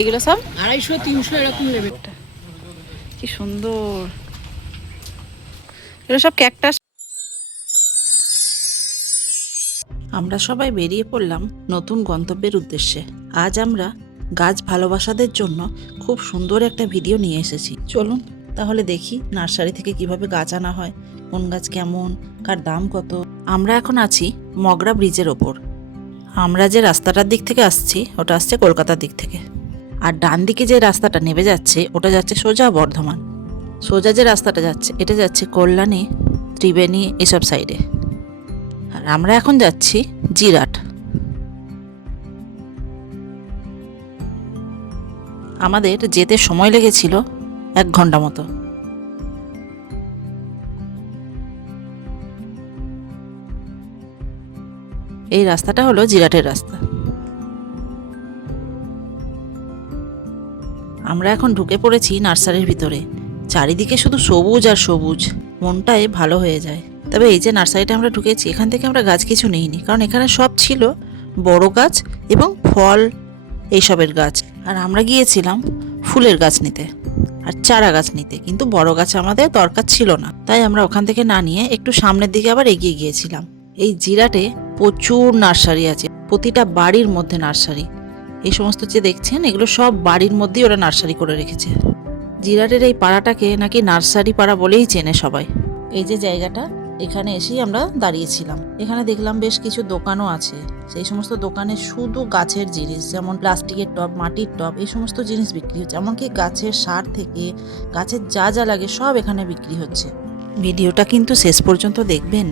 এগুলো সব? আড়াইশো তিনশো এরকম নেবে। কি সুন্দর। এগুলো সব ক্যাকটাস। আমরা সবাই বেরিয়ে পড়লাম নতুন গন্তব্যের উদ্দেশ্যে। আজ আমরা গাছ ভালোবাসাদের জন্য খুব সুন্দর একটা ভিডিও নিয়ে এসেছি। চলুন তাহলে দেখি নার্সারি থেকে কীভাবে গাছ আনা হয় কোন গাছ কেমন কার দাম কত। আমরা এখন আছি মগরা ব্রিজের ওপর। আমরা যে রাস্তাটার দিক থেকে আসছি ওটা আসছে কলকাতার দিক থেকে। আর ডান দিকে যে রাস্তাটা নেমে যাচ্ছে, ওটা যাচ্ছে সোজা বর্ধমান। সোজা যে রাস্তাটা যাচ্ছে, এটা যাচ্ছে কল্যাণী, ত্রিবেণী এসব সাইডে আর আমরা এখন যাচ্ছি জিরাট। আমাদের যেতে সময় লেগেছিল এক ঘণ্টা মতো। এই রাস্তাটা হলো জিরাটের রাস্তা। আমরা এখন ঢুকে পড়েছি নার্সারির ভিতরে। চারিদিকে শুধু সবুজ আর সবুজ। মনটাই ভালো হয়ে যায়। তবে এই যে নার্সারিটা আমরা ঢুকেছি, এখান থেকে আমরা গাছ কিছু নিইনি, কারণ এখানে সব ছিল বড় গাছ এবং ফল এইসবের গাছ। আর আমরা গিয়েছিলাম ফুলের গাছ নিতে, আর চারা গাছ নিতে, কিন্তু বড় গাছ আমাদের দরকার ছিল না। তাই আমরা ওখান থেকে না নিয়ে একটু সামনের দিকে আবার এগিয়ে গিয়েছিলাম। এই জিরাটে প্রচুর নার্সারি আছে, প্রতিটা বাড়ির মধ্যে নার্সারি। এই সমস্ত যে দেখছেন, এগুলো সব বাড়ির মধ্যেই ওরা নার্সারি করে রেখেছে। জিরাটের এই পাড়াটাকে নাকি নার্সারি পাড়া বলেই চেনে সবাই। এই যে জায়গাটা, এখানে এসেই আমরা দাঁড়িয়েছিলাম। এখানে দেখলাম বেশ কিছু দোকানও আছে। সেই সমস্ত দোকানে শুধু গাছের জিনিস, যেমন প্লাস্টিকের টব, মাটির টব, এই সমস্ত জিনিস বিক্রি হচ্ছে। এমনকি গাছের সার থেকে গাছের যা যা লাগে সব এখানে বিক্রি হচ্ছে। ভিডিওটা কিন্তু শেষ পর্যন্ত দেখবেন।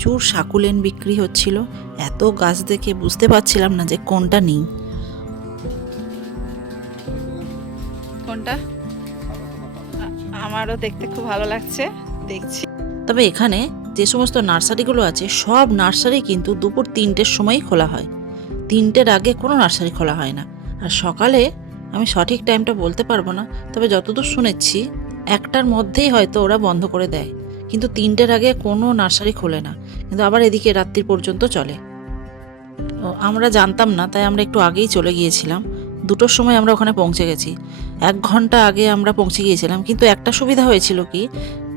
প্রচুর সাকুলেন বিক্রি হচ্ছিল। এত গাছ দেখে বুঝতে পারছিলাম না যে কোনটা নেই। কোনটা? আমারও দেখতে খুব ভালো লাগছে। দেখছি। তবে এখানে যে সমস্ত নার্সারিগুলো আছে সব নার্সারি কিন্তু দুপুর তিনটের সময়ই খোলা হয়। তিনটের আগে কোনো নার্সারি খোলা হয় না। আর সকালে আমি সঠিক টাইমটা বলতে পারব না তবে যতদূর শুনেছি একটার মধ্যেই হয়তো ওরা বন্ধ করে দেয়। কিন্তু তিনটের আগে কোনো নার্সারি খোলে না, কিন্তু আবার এদিকে রাত্রি পর্যন্ত চলে। আমরা জানতাম না, তাই আমরা একটু আগেই চলে গিয়েছিলাম। দুটোর সময় আমরা ওখানে পৌঁছে গেছি। এক ঘণ্টা আগে আমরা পৌঁছে গিয়েছিলাম, কিন্তু একটা সুবিধা হয়েছিল কি,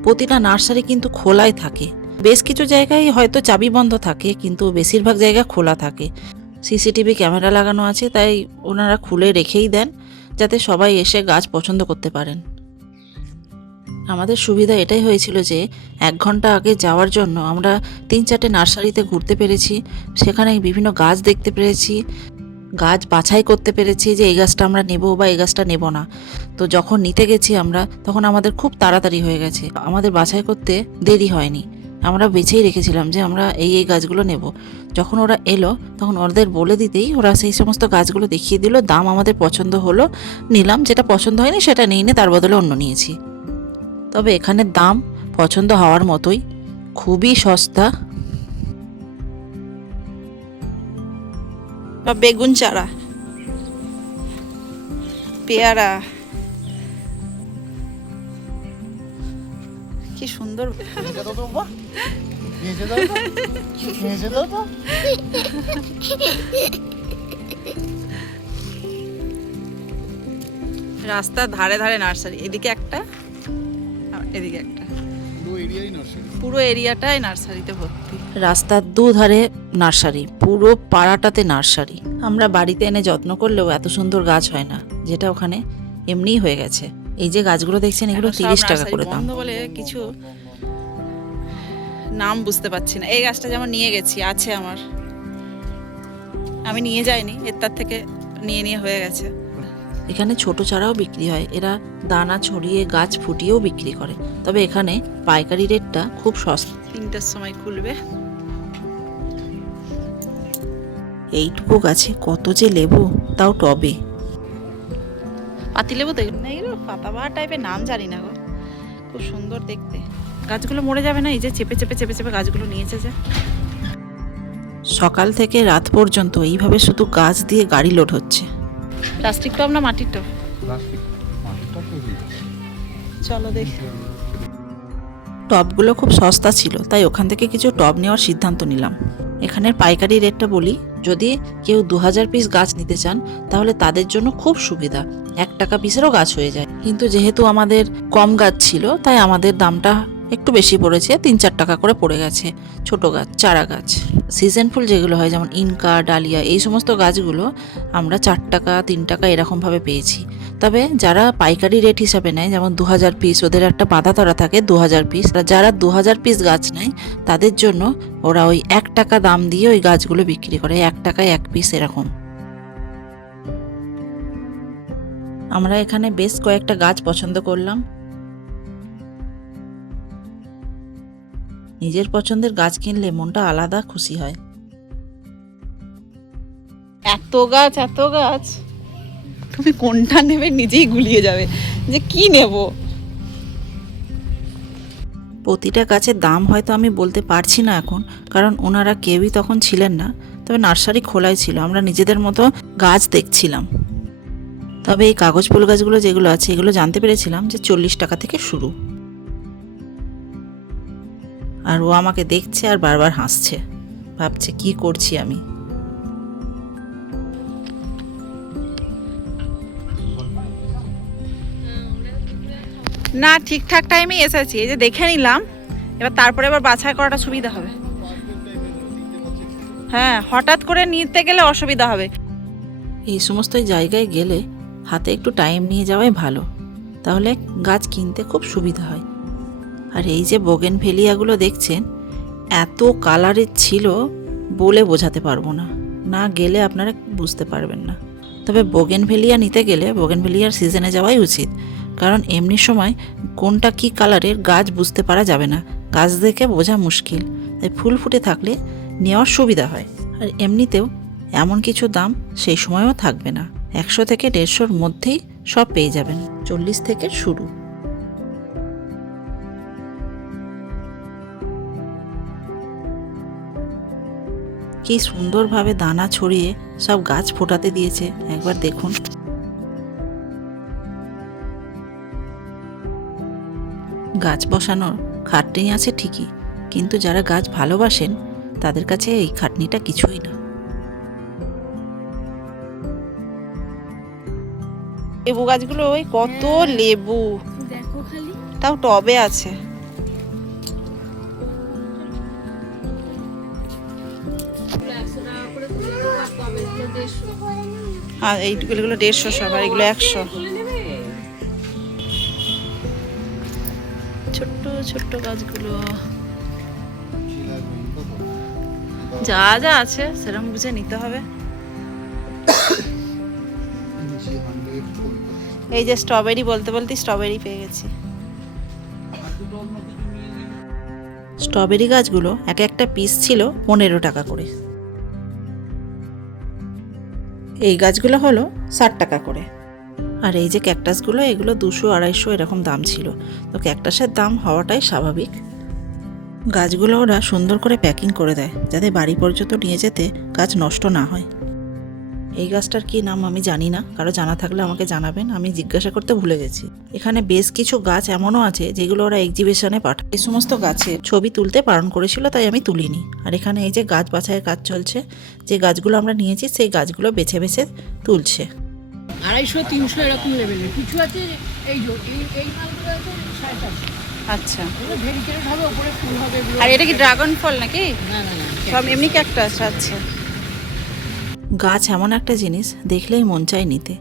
প্রতিটা নার্সারি কিন্তু খোলাই থাকে। বেশ কিছু জায়গায় হয়তো চাবি বন্ধ থাকে, কিন্তু বেশিরভাগ জায়গা খোলা থাকে। সিসিটিভি ক্যামেরা লাগানো আছে, তাই ওনারা খুলে রেখেই দেন, যাতে সবাই এসে গাছ পছন্দ করতে পারেন। আমাদের সুবিধা এটাই হয়েছিল যে এক ঘণ্টা আগে যাওয়ার জন্য আমরা তিন চারটে নার্সারিতে ঘুরতে পেরেছি, সেখানে বিভিন্ন গাছ দেখতে পেরেছি, গাছ বাছাই করতে পেরেছি যে এই গাছটা আমরা নেব বা এই গাছটা নেব না। তো যখন নিতে গেছি আমরা, তখন আমাদের খুব তাড়াতাড়ি হয়ে গেছে। আমাদের বাছাই করতে দেরি হয়নি। আমরা বেছেই রেখেছিলাম যে আমরা এই এই গাছগুলো নেব। যখন ওরা এলো, তখন ওদের বলে দিতেই ওরা সেই সমস্ত গাছগুলো দেখিয়ে দিল, দাম আমাদের পছন্দ হলো, নিলাম, যেটা পছন্দ হয়নি সেটা নিয়ে তার বদলে অন্য নিয়েছি। তবে এখানে দাম পছন্দ হওয়ার মতোই। খুবই সস্তা। বা বেগুন চারা। পেয়ারা। কি সুন্দর। রাস্তার ধারে ধারে নার্সারি এদিকে একটা। এদিকে একটা। পুরো এরিয়াটাই নার্সারিতে ভর্তি। রাস্তার দুধারে নার্সারি পুরো পাড়াটাতে নার্সারি। আমরা বাড়িতে এনে যত্ন করলেও এত সুন্দর গাছ হয় না যেটা ওখানে এমনিই হয়ে গেছে। এই যে গাছগুলো দেখছেন এগুলো তিরিশ টাকা করে দাম। বলে কিছু নাম বুঝতে পারছি না। এই গাছটা যেমন নিয়ে গেছি আছে আমার। আমি নিয়ে যাইনি এর তার থেকে নিয়ে নিয়ে হয়ে গেছে। এখানে ছোট চারাও বিক্রি হয়। এরা দানা ছড়িয়ে গাছ ফুটিয়েও বিক্রি করে। তবে এখানে পাইকারি রেটটা খুব সস্তা। তিনটার সময় খুলবে। এইটুকু গাছে কত যে লেবু তাও টবে। পাতি লেবু দেখুন না এগুলো পাতাবাহার টাইপের নাম জানি না গো। খুব সুন্দর দেখতে। গাছগুলো মরে যাবে না এই যে চেপে চেপে চেপে চেপে গাছগুলো নিয়েছে যে। সকাল থেকে রাত পর্যন্ত এইভাবে শুধু গাছ দিয়ে গাড়ি লোড হচ্ছে। প্লাস্টিক টব না মাটির টব। প্লাস্টিক মাটির। চলো দেখি। টবগুলো খুব সস্তা ছিল তাই ওখান থেকে কিছু টব নেওয়ার সিদ্ধান্ত নিলাম। এখানের পাইকারি রেটটা বলি যদি কেউ দু হাজার পিস গাছ নিতে চান তাহলে তাদের জন্য খুব সুবিধা। এক টাকা পিসেরও গাছ হয়ে যায়। কিন্তু যেহেতু আমাদের কম গাছ ছিল তাই আমাদের দামটা একটু বেশি পড়েছে, তিন চার টাকা করে পড়ে গেছে। ছোট গাছ, চারা গাছ। সিজন ফুল যেগুলো হয়, যেমন ইনকা, ডালিয়া, এই সমস্ত গাছগুলো আমরা চার টাকা, তিন টাকা এরকমভাবে পেয়েছি। তবে যারা পাইকারি রেট হিসাবে নেয়, যেমন দু হাজার পিস ওদের একটা বাধা ধরা থাকে দু হাজার পিস যারা দু হাজার পিস গাছ নেয়, তাদের জন্য ওরা ওই এক টাকা দাম দিয়ে ওই গাছগুলো বিক্রি করে, এক টাকায় এক পিস এরকম। আমরা এখানে বেশ কয়েকটা গাছ পছন্দ করলাম। নিজের পছন্দের গাছ কিনলে মনটা আলাদা খুশি হয়। এত গাছ এত গাছ। তুমি কোনটা নেবে নিজেই গুলিয়ে যাবে। যে কি নেব? প্রতিটা গাছের দাম হয়তো আমি বলতে পারছি না এখন কারণ ওনারা কেউই তখন ছিলেন না। তবে নার্সারি খোলাই ছিল আমরা নিজেদের মতো গাছ দেখছিলাম। তবে এই কাগজ ফুল গাছগুলো যেগুলো আছে এগুলো জানতে পেরেছিলাম যে চল্লিশ টাকা থেকে শুরু। আর ও আমাকে দেখছে আর বারবার হাসছে। ভাবছে কি করছি আমি? না ঠিকঠাক টাইমেই এসেছি। এই যে দেখে নিলাম। এবার তারপরে এবার বাছাই করাটা সুবিধা হবে। হ্যাঁ হঠাৎ করে নিতে গেলে অসুবিধা হবে। এই সমস্ত জায়গায় গেলে হাতে একটু টাইম নিয়ে যাওয়াই ভালো। তাহলে গাছ কিনতে খুব সুবিধা হয়। আর এই যে বগেন ভেলিয়াগুলো দেখছেন, এত কালারের ছিল বলে বোঝাতে পারব না। না গেলে আপনারা বুঝতে পারবেন না। তবে বগেন ভেলিয়া নিতে গেলে বগেন ভেলিয়ার সিজনে যাওয়াই উচিত। কারণ এমনি সময় কোনটা কি কালারের গাছ বুঝতে পারা যাবে না। গাছ দেখে বোঝা মুশকিল। তাই ফুল ফুটে থাকলে নেওয়ার সুবিধা হয়। আর এমনিতেও এমন কিছু দাম সেই সময়ও থাকবে না। একশো থেকে দেড়শোর মধ্যেই সব পেয়ে যাবেন। চল্লিশ থেকে শুরু। কি সুন্দরভাবে দানা ছড়িয়ে সব গাছ ফোটাতে দিয়েছে। একবার দেখুন। গাছ বসানোর খাটনি আছে ঠিকই কিন্তু যারা গাছ ভালোবাসেন তাদের কাছে এই খাটনিটা কিছুই না। লেবু গাছগুলো ওই কত লেবু। দেখো খালি। তাও টবে আছে। আর এইগুলো দেড়শো সব আর এগুলো একশো। ছোট্ট ছোট্ট গাছগুলো। যা যা আছে সেরকম বুঝে নিতে হবে। এই যে স্ট্রবেরি, বলতে বলতে স্ট্রবেরি পেয়ে গেছি। স্ট্রবেরি গাছগুলো এক একটা পিস ছিল পনেরো টাকা করে। এই গাছগুলো হলো ষাট টাকা করে। আর এই যে ক্যাকটাসগুলো, এগুলো দুশো আড়াইশো এরকম দাম ছিল। তো ক্যাকটাসের দাম হওয়াটাই স্বাভাবিক। গাছগুলো ওরা সুন্দর করে প্যাকিং করে দেয়, যাতে বাড়ি পর্যন্ত নিয়ে যেতে গাছ নষ্ট না হয়। এই গাছটার কি নাম আমি জানি না, কারও জানা থাকলে আমাকে জানাবেন, আমি জিজ্ঞাসা করতে ভুলে গেছি। এখানে বেশ কিছু গাছ এমনও আছে যেগুলো ওরা এক্সিবিশনে পাঠায় এই সমস্ত গাছের ছবি তুলতে বারণ করেছিল তাই আমি তুলিনি। আর এখানে এই যে গাছ বাছাইয়ের কাজ চলছে যে গাছগুলো আমরা নিয়েছি সেই গাছগুলো বেছে বেছে তুলছে। আড়াইশো তিনশো এরকম লেভেলের কিছু আছে এই যে এই এই মালগুলো আছে সাড়ে চারশো আচ্ছা। হবে ওপরে ফুল হবে আর এটা কি ড্রাগন ফল নাকি? না না না সব এমনি ক্যাকটাস আচ্ছা। গাছ এমন একটা জিনিস দেখলেই মন চায় নিতে।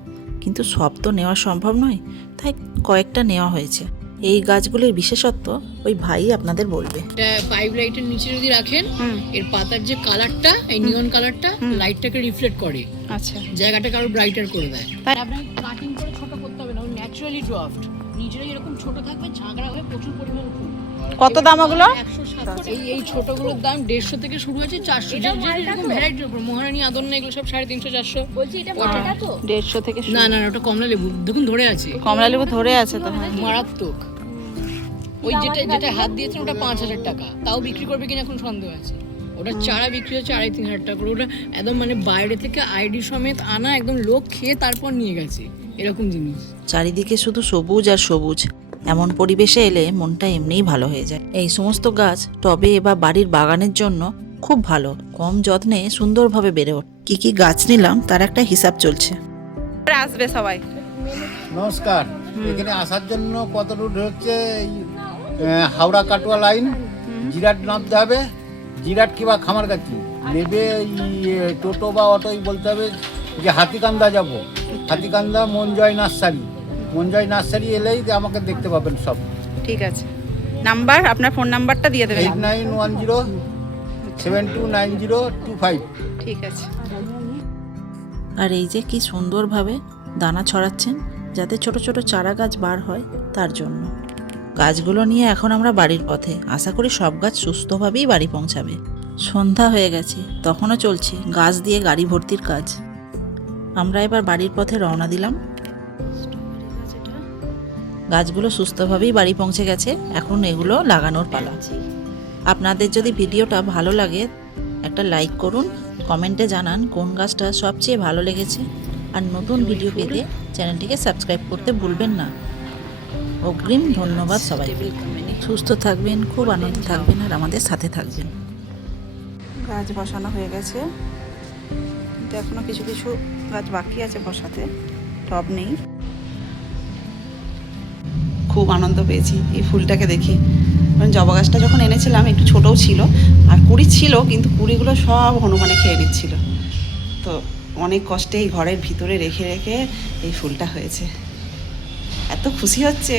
কিন্তু সব তো নেওয়া সম্ভব নয় তাই কয়েকটা নেওয়া হয়েছে। এই গাছগুলির বিশেষত্ব ওই ভাই আপনাদের বলবে। এটা পাইপ লাইটের নিচে যদি রাখেন এর পাতার যে কালারটা এই নিয়ন কালারটা লাইটটাকে রিফ্লেক্ট করে। আচ্ছা। জায়গাটাকে আরও ব্রাইটার করে দেয়। তাই? আপনাকে কাটিং করে ছোট করতে হবে না ও ন্যাচারালি ড্রাফট নিচে যেরকম ছোট থাকবে ঝাঁকড়া হয়ে প্রচুর পরিমাণ ফুল কত দাম ওগুলো? এই এই ছোটগুলোর দাম দেড়শো থেকে শুরু আছে চারশো যেরকম ভ্যারাইটির উপর। মহারানী আদর না এগুলো সব সাড়ে তিনশো চারশো। বলছি এটা মালটা তো? দেড়শো থেকে না না না, ওটা কমলা লেবু। দেখুন ধরে আছে। কমলা লেবু ধরে আছে তো। মারাত্মক। ওই যেটা যেটা হাত দিয়েছেন ওটা পাঁচ হাজার টাকা। তাও বিক্রি করবে কিনা এখন সন্দেহ আছে। ওটা চারা বিক্রি হচ্ছে আড়াই তিন হাজার টাকা করে। ওটা একদম মানে বাইরে থেকে আইডি সমেত আনা একদম লোক খেয়ে তারপর নিয়ে গেছে। এরকম জিনিস। চারিদিকে শুধু সবুজ আর সবুজ। এমন পরিবেশে এলে মনটা এমনিই ভালো হয়ে যায়। এই সমস্ত গাছ টবে বা বাড়ির বাগানের জন্য খুব ভালো। কম যত্নে সুন্দরভাবে বেড়ে ওঠে। কী কী গাছ নিলাম তার একটা হিসাব চলছে। আসবে সবাই। নমস্কার। এখানে আসার জন্য কত রুট হচ্ছে? হাওড়া কাটোয়া লাইন। জিরাট নামতে হবে। জিরাট কিংবা খামারগাছি নেবে এই এ, টোটো বা অটোই বলতে হবে যে হাতিকান্দা যাব। হাতিকান্দা মন জয় নার্সারি। মনজয় নার্সারি এলেই আমাকে দেখতে পাবেন সব। ঠিক আছে। নাম্বার আপনার ফোন নাম্বারটা দিয়ে দেবেন। Eight nine one zero seven two nine zero two five. ঠিক আছে। আর এই যে কি সুন্দরভাবে দানা ছড়াচ্ছেন যাতে ছোট ছোট চারা গাছ বার হয় তার জন্য। গাছগুলো নিয়ে এখন আমরা বাড়ির পথে। আশা করি সব গাছ সুস্থভাবেই বাড়ি পৌঁছাবে। সন্ধ্যা হয়ে গেছে তখনও চলছে গাছ দিয়ে গাড়ি ভর্তির কাজ। আমরা এবার বাড়ির পথে রওনা দিলাম। গাছগুলো সুস্থভাবেই বাড়ি পৌঁছে গেছে, এখন এগুলো লাগানোর পালা। আপনাদের যদি ভিডিওটা ভালো লাগে, একটা লাইক করুন কমেন্টে জানান কোন গাছটা সবচেয়ে ভালো লেগেছে। আর নতুন ভিডিও পেতে চ্যানেলটিকে সাবস্ক্রাইব করতে ভুলবেন না। অগ্রিম ধন্যবাদ সবাই সুস্থ থাকবেন, খুব আনন্দ থাকবেন আর আমাদের সাথে থাকবেন। গাছ বসানো হয়ে গেছে। কিন্তু এখনও কিছু কিছু গাছ বাকি আছে বসাতে। টব নেই। খুব আনন্দ পেয়েছি এই ফুলটাকে দেখে। কারণ জবা গাছটা যখন এনেছিলাম, একটু ছোটও ছিল, আর কুড়ি ছিল, কিন্তু কুড়িগুলো সব হনুমানে খেয়ে নিচ্ছিল। তো অনেক কষ্টে এই ঘরের ভিতরে রেখে রেখে এই ফুলটা হয়েছে। এত খুশি হচ্ছে।